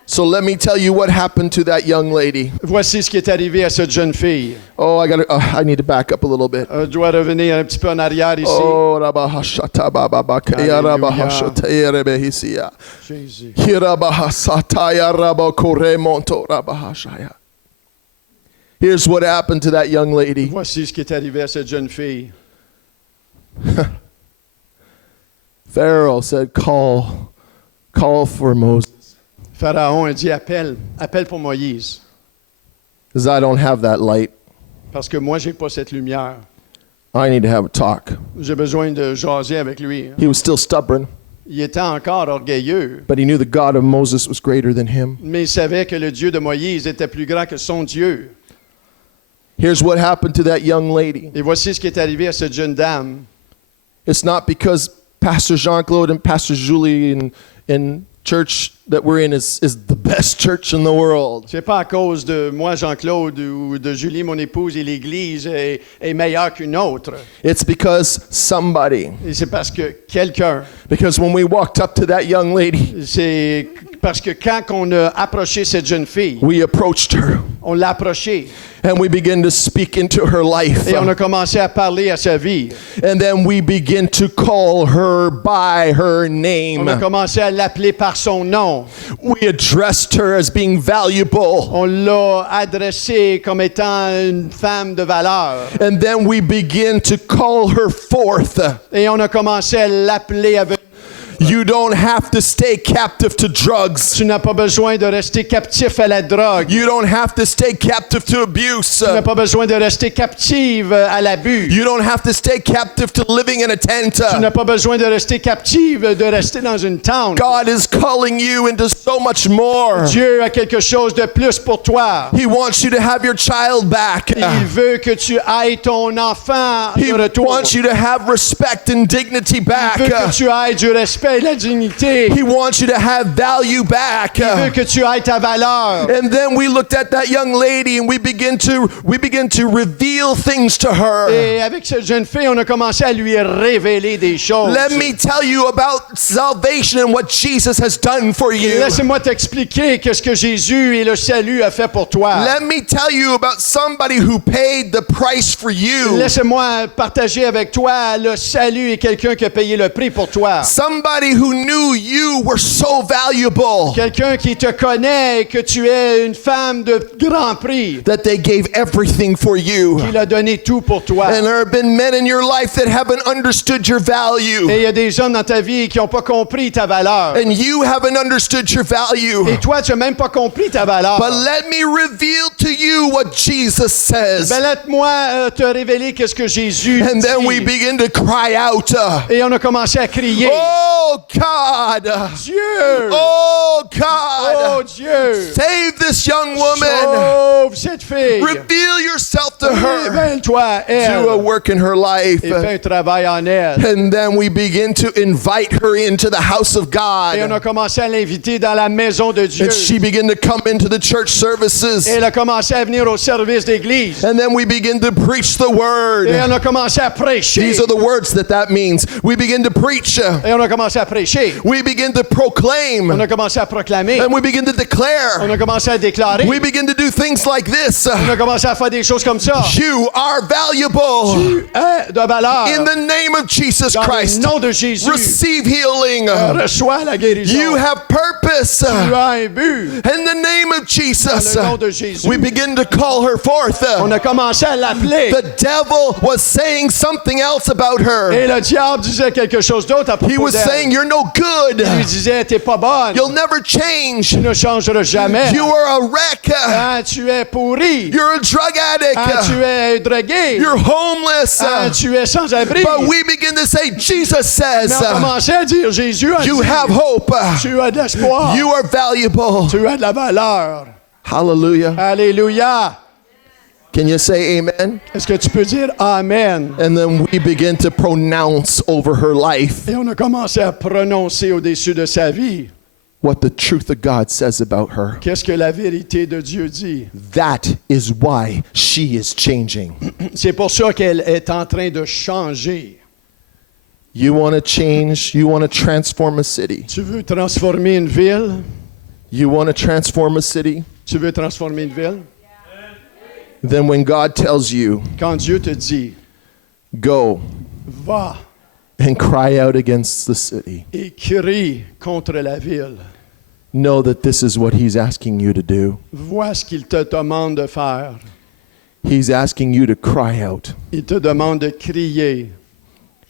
So let me tell you what happened to that young lady. Voici ce qui est arrivé à cette jeune fille. Oh, I need to back up a little bit. Je dois revenir un petit peu en arrière ici. Oh, rabahashata baba kaya rabahashata rebehisia. Jésus. Hirabahasataya rabakoremonto rabahashaya. Here's what happened to that young lady. Voici ce qui est arrivé à cette jeune fille. Pharaoh said, call for Moses. Pharaon a dit appelle pour Moïse. Because I don't have that light. Parce que moi, j'ai pas cette lumière. I need to have a talk. J'ai besoin de jaser avec lui. He was still stubborn, Il était encore orgueilleux, but he knew the God of Moses was greater than him. mais il savait que le Dieu de Moïse était plus grand que son Dieu. Here's what happened to that young lady. Et voici ce qui est arrivé à cette jeune dame. It's not because Pastor Jean-Claude and Pastor Julie in church that we're in is the best church in the world. C'est pas à cause de moi, Jean-Claude, ou de Julie, mon épouse, et l'Église est meilleure qu'une autre. It's because somebody, Et c'est parce que quelqu'un, because when we walked up to that young lady, c'est parce que quand on a approché cette jeune fille, we approached her on l'a approchée and we began to speak into her life. et on a commencé à parler à sa vie. And then we begin to call her by her On name. a commencé à l'appeler par son nom. We addressed her as being valuable. On l'a adressée comme étant une femme de valeur. And then we begin to call her forth. Et on a commencé à l'appeler avec... You don't have to stay captive to drugs. Tu n'as pas besoin de rester captif à la drogue. You don't have to stay captive to abuse. Tu n'as pas besoin de rester captive à l'abus. You don't have to stay captive to living in a tent. Tu n'as pas besoin de rester captive, de rester dans une tente. God is calling you into so much more. Dieu a quelque chose de plus pour toi. He wants you to have your child back. Il veut que tu ailles ton enfant He de retour. wants you to have respect and dignity Il back. veut que tu ailles du respect et la dignité. He wants you to have value back. Il veut que tu ailles ta valeur. And then we looked at that young lady and we begin to reveal things to her. Et avec cette jeune fille, on a commencé à lui révéler des choses. Let me tell you about salvation and what Jesus has done for you. Laisse-moi t'expliquer qu'est-ce que Jésus et le salut a fait pour toi. Let me tell you about somebody who paid the price for you. Laisse-moi partager avec toi le salut et quelqu'un qui a payé le prix pour toi. Somebody who knew you were so valuable Quelqu'un qui te connaît et que tu es une femme de grand prix. that they gave everything for you. Il a donné tout pour toi. And there have been men in your life that haven't understood your value. Et il y a des hommes dans ta vie qui n'ont pas compris ta valeur. And you haven't understood your value. Et toi, tu n'as même pas compris ta valeur. But let me reveal to you what Jesus says. Ben, laisse-moi te révéler qu'est-ce que Jésus And then dit. we begin to cry out, Et on a commencé à crier. oh God, Dieu! oh Oh God, Dieu! save this young woman. Sauve cette fille! Reveal yourself to her. Révèle-toi à elle! Do a work in her life. Et fais un travail en elle. And then we begin to invite her into the house of Et on a God. commencé à l'inviter dans la maison de Dieu. And she began to come into the church services. Et elle a commencé à venir au service d'église. And then we begin to preach the Et word. on a commencé à prêcher. These are the words that means. We begin to preach. Et on a commencé à prêcher. We begin to proclaim. On a commencé à proclamer. And we begin to On declare. a commencé à déclarer. We begin to do things like this. On a commencé à faire des choses comme ça. You are valuable. Tu es de valeur. In the name of Jesus Dans le Christ, nom de Jésus, receive healing. reçois la guérison. You have purpose. Tu as un but. In the name of Jesus, Dans le nom de Jésus. we begin to call her forth. On a commencé à l'appeler. The devil was saying something else about her. Et le diable disait quelque chose d'autre à He propos was d'elle. saying, you're no good. Il lui disait, t'es pas bonne. You'll never change. Tu ne changeras jamais. You are a wreck. Ah, tu es pourri. You're a drug Ah, tu addict. es drogué. You're homeless. Ah, tu es sans abri. But we begin to say, Jesus says, Mais on commençait à dire, Jésus a you dit, have hope. tu as de l'espoir. You are valuable. Tu as de la valeur. Hallelujah. Alléluia. Can you say amen? Est-ce que tu peux dire Amen? And then we begin to pronounce over her life Et on a commencé à prononcer au-dessus de sa vie. what the truth of God says about her. Qu'est-ce que la vérité de Dieu dit? That is why she is changing. C'est pour ça qu'elle est en train de changer. You want to change, you want to transform a city. Tu veux transformer une ville? You want to transform a city? Tu veux transformer une ville? Then when God tells you, Quand Dieu te dit, go va and cry out against the city, et crie contre la ville, know that this is what he's asking you to do. vois ce qu'il te demande de faire. He's asking you to cry out. Il te demande de crier.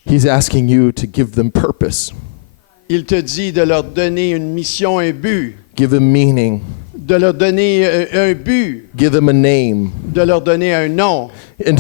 He's asking you to give them purpose, Il te dit de leur donner une mission, un but, give them meaning, de leur donner un but, give them a name, de leur donner un nom and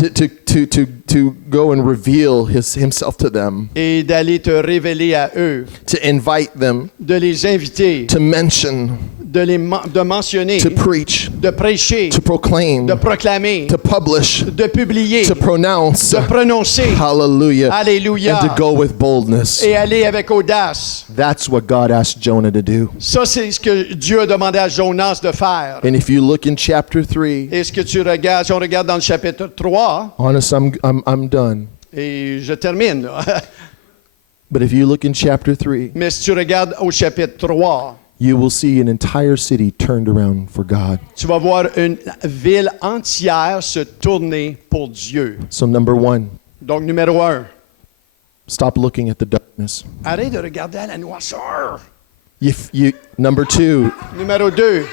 to go and reveal himself to them, et d'aller te révéler à eux, to invite them, de les inviter, to mention, de mentionner, to preach, de prêcher, to proclaim, de proclamer, to publish, de publier, to pronounce. de prononcer. Hallelujah. Alléluia. And to go with boldness. Et aller avec audace. That's what God asked Jonah to do. Ça, c'est ce que Dieu a demandé à Jonas de faire. And if you look in chapter 3, Et ce que tu regardes, si on regarde dans le chapitre 3, honest, I'm done. et je termine, là. But if you look in chapter 3, Mais si tu regardes au chapitre 3, you will see an entire city turned around for God. tu vas voir une ville entière se tourner pour Dieu. So number 1, Donc, numéro 1, stop looking at the darkness. arrête de regarder à la noirceur. Number 2, Numéro 2,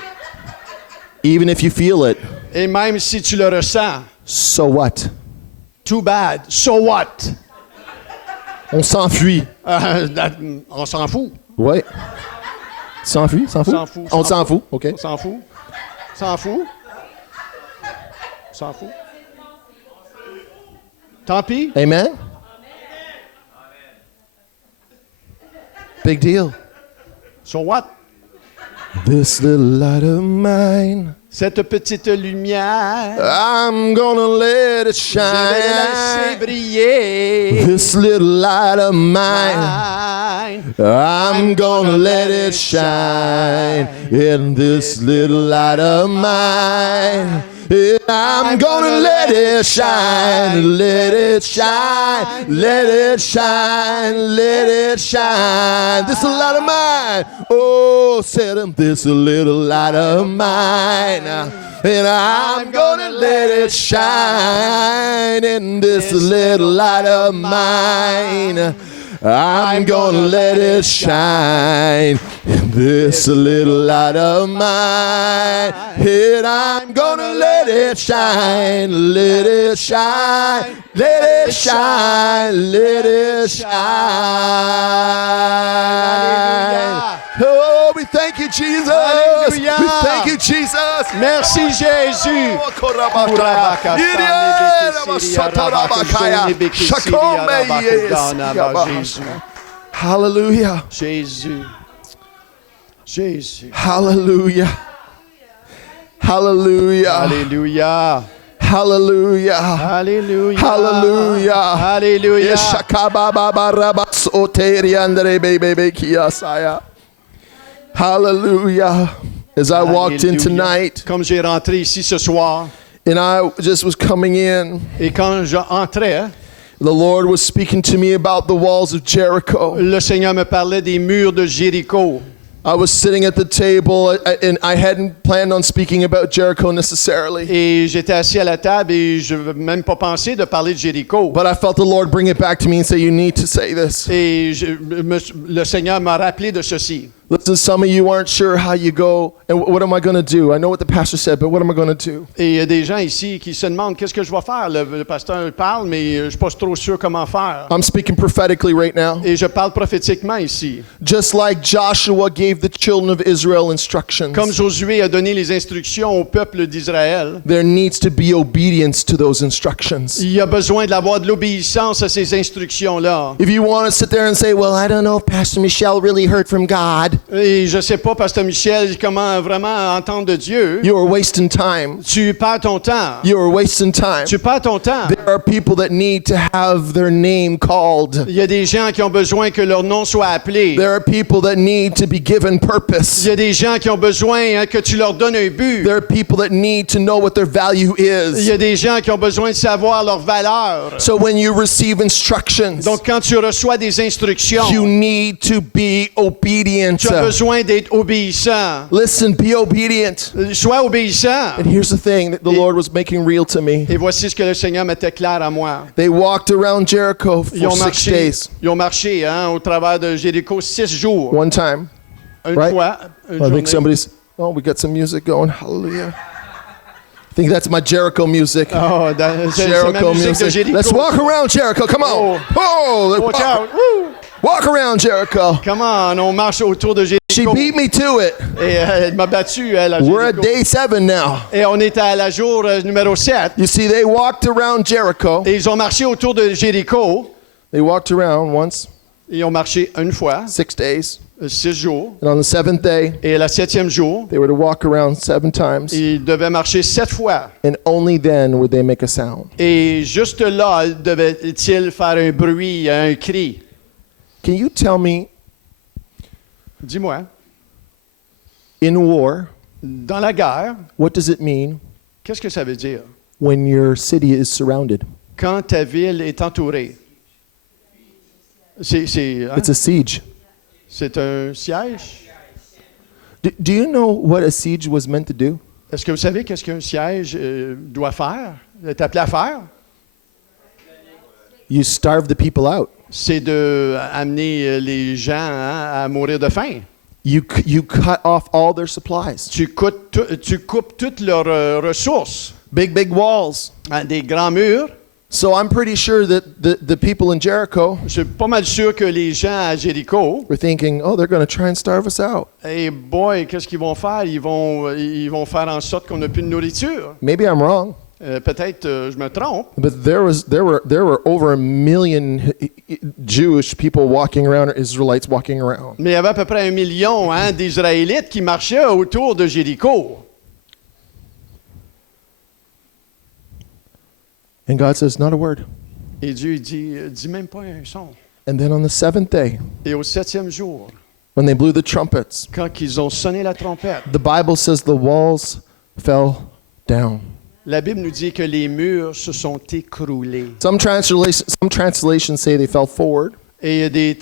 even if you feel it, et même si tu le ressens, so what? too bad, so what? On s'enfuit. On s'en fout. Ouais. S'enfuit? S'en fout. On s'en fout, OK. On s'en fout. S'en fout. S'en fout. Tant pis. Amen? Big deal. So what? This little light of mine, Cette petite lumière, I'm gonna let it je vais la laisser shine. briller. This little light of mine, I'm gonna let it shine. In this little light of mine, I'm gonna let it shine, let it shine, let it shine, let it shine. This little light of mine, oh, said him, this little light of mine, and I'm gonna let it shine. In this little light of mine, I'm gonna let it shine. In this little light of mine, and I'm gonna let it shine, let it shine, let it shine, let it shine. Oh, we thank you, Jesus. Hallelujah. We thank you, Jesus. Merci Jésus. Hallelujah. Jésus. Jésus. Hallelujah. Hallelujah. Alléluia. Hallelujah. Alléluia. Hallelujah. Alléluia. Hallelujah. As I walked in Alléluia. tonight Comme j'ai rentré ici ce soir, and I just was coming in, et quand j'entrais, the Lord was speaking to me about the walls of Jericho. le Seigneur me parlait des murs de Jéricho. I was sitting at the table and I hadn't planned on speaking about Jericho necessarily. Et j'étais assis à la table et je n'avais même pas pensé de parler de Jéricho. But I felt the Lord bring it back to me and say, you need to say this. Et le Seigneur m'a rappelé de ceci. Listen, some of you aren't sure how you go and what am I going to do? I know what the pastor said, but what am I going to do? Et il y a des gens ici qui se demandent qu'est-ce que je vais faire. Le pasteur parle, mais je ne suis pas trop sûr comment faire. I'm speaking prophetically right now. Et je parle prophétiquement ici. Just like Joshua gave the children of Israel instructions, Comme Josué a donné les instructions au peuple d'Israël, there needs to be obedience to those instructions. il y a besoin d'avoir de l'obéissance à ces instructions-là. If you want to sit there and say, well, I don't know if Pastor Michelle really heard from God, Et je sais pas, Pasteur Michel, comment vraiment entendre de Dieu. you are wasting time. Tu perds ton temps. You are wasting time. Tu perds ton temps. There are people that need to have their name called. Il y a des gens qui ont besoin que leur nom soit appelé. There are people that need to be given purpose. Il y a des gens qui ont besoin que tu leur donnes un but. There are people that need to know what their value Il is. y a des gens qui ont besoin de savoir leur valeur. So when you receive instructions, Donc, quand tu reçois des instructions, you need to be obedient. tu as besoin d'être obéissant. Listen, be obedient. Sois obéissant. And here's the thing that the Lord was making real to me. Et voici ce que le Seigneur mettait clair à moi. They walked around Jericho Ils for ont 6 marché, days. ils ont marché au travers de Jéricho 6 jours. One time. Une right? fois, une I think journée. somebody's, oh, we got some music going. Hallelujah. I think that's my Jericho music. Oh, c'est ma Jericho musique de music. Jéricho. Let's walk around Jericho. Come on. Oh, Watch out. Woo! Walk around Jericho. Come on, on marche autour de She Jéricho. beat me to it. Et elle m'a battu, elle, à We're at Jéricho. day 7 now. Et on est à la jour numéro 7. You see, they walked around Jericho. Et ils ont marché autour de Jéricho. They walked around once, Ils ont marché une fois, 6 days. 6 jours. And on the 7th day, Et le 7e jour, they were to walk around 7 times. ils devaient marcher 7 fois. And only then would they make a sound. Et juste là, devaient-ils faire un bruit, un cri? Can you tell me, Dis-moi, in war, dans la guerre, what does it mean qu'est-ce que ça veut dire? when your city is surrounded? Quand ta ville est entourée. Hein? It's a siege. C'est un siège? Do you know what a siege was meant to do? Est-ce que vous savez qu'est-ce qu'un siège doit faire? Est appelé à faire? You starve the people out. C'est d'amener les gens à mourir de faim. You cut off all their supplies. Tu coupes toutes leurs ressources. Big walls. Des grands murs. So I'm pretty sure that the people in Jericho Je suis pas mal sûr que les gens à Jéricho, were thinking, oh, they're going to try and starve us out. hey boy, qu'est-ce qu'ils vont faire? Ils vont faire en sorte qu'on n'a plus de nourriture. Maybe I'm wrong, Peut-être je me trompe, but there were over 1 million Jewish people walking around, or Israelites walking around. mais il y avait à peu près 1 million d'Israélites qui marchaient autour de Jéricho. And God says, not a word. Et Dieu dit même pas un son. And then on the 7th day, Et au 7e jour, when they blew the trumpets, quand ils ont sonné la trompette, the Bible says the walls fell down. la Bible nous dit que les murs se sont écroulés. Some translations say they fell forward, Et il y a des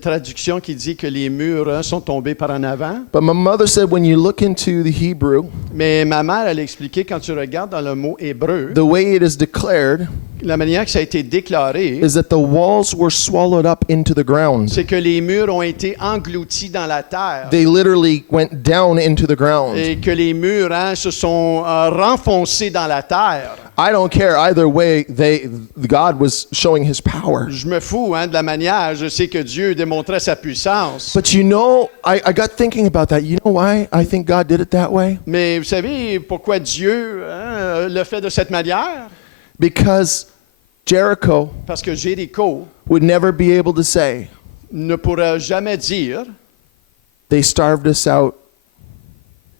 traductions qui disent que les murs sont tombés par en avant. but my mother said when you look into the Hebrew, Mais ma mère, elle a expliqué, quand tu regardes dans le mot hébreu, the way it is declared la manière que ça a été déclaré, is that the walls were swallowed up into the ground. c'est que les murs ont été engloutis dans la terre. They literally went down into the ground. Et que les murs se sont renfoncés dans la terre. I don't care either way. God was showing His power. Je me fous de la manière. Je sais que Dieu démontrait sa puissance. But you know, I got thinking about that. You know why I think God did it that way? Mais vous savez pourquoi Dieu le fait de cette manière? Because Jericho Parce que Jéricho would never be able to say, ne pourra jamais dire they starved us out.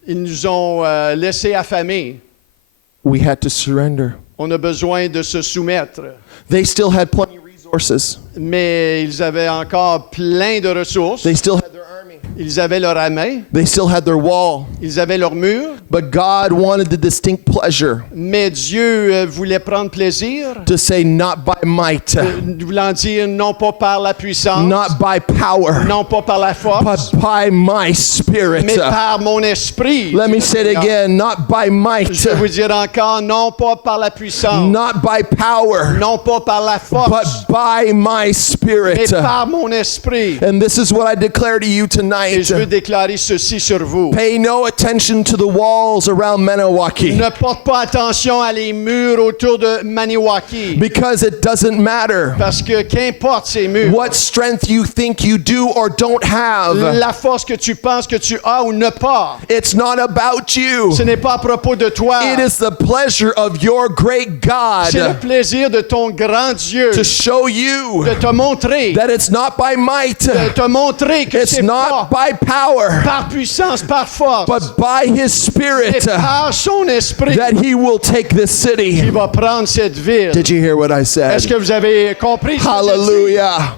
ils nous ont laissés affamés. We had to surrender. On a besoin de se soumettre. They still had plenty of resources. Mais ils avaient encore plein de ressources. They still had their army. Ils avaient leur armée. They still had their wall. Ils avaient leur mur. But God wanted the distinct pleasure Mais Dieu voulait prendre plaisir. to say, not by might, Voulant dire non pas par la puissance. not by power, Non pas par la force. but by my spirit. Mais par mon esprit. Let me say it again, not by might, Je vais vous dire encore, non pas par la puissance. not by power, Non pas par la force. but by my Mais spirit. par mon esprit. And this is what I declare to you Et tonight. je veux déclarer ceci sur vous. Pay no attention to the walls around Maniwaki, Ne porte pas attention à les murs autour de Maniwaki. because it doesn't matter Parce que qu'importe ces murs, what strength you think you do or don't have. la force que tu penses que tu as ou ne pas, It's not about you. ce n'est pas à propos de toi. It is the pleasure of your great C'est le God plaisir de ton grand Dieu to show you de te montrer, that it's not by might, de te montrer que it's c'est not pas by power, par puissance, par force, but by His mais Spirit par son esprit that He will take this qui city. va prendre cette ville. Did you hear what I said? Est-ce que vous avez compris? ce que j'ai dit? Hallelujah.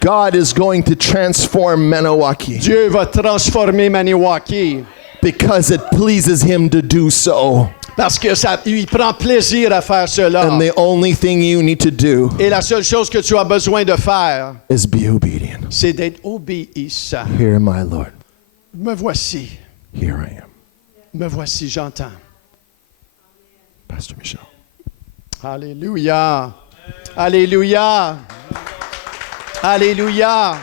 God is going to transform Maniwaki Dieu va transformer Maniwaki because it pleases Him to do so. parce que il prend plaisir à faire cela. And the only thing you need to do Et la seule chose que tu as besoin de faire, is be obedient. c'est d'être obéissant. Here, my Lord. Me voici, Here I am. me voici, j'entends. Pastor Michelle. Alléluia. Alléluia. Alléluia.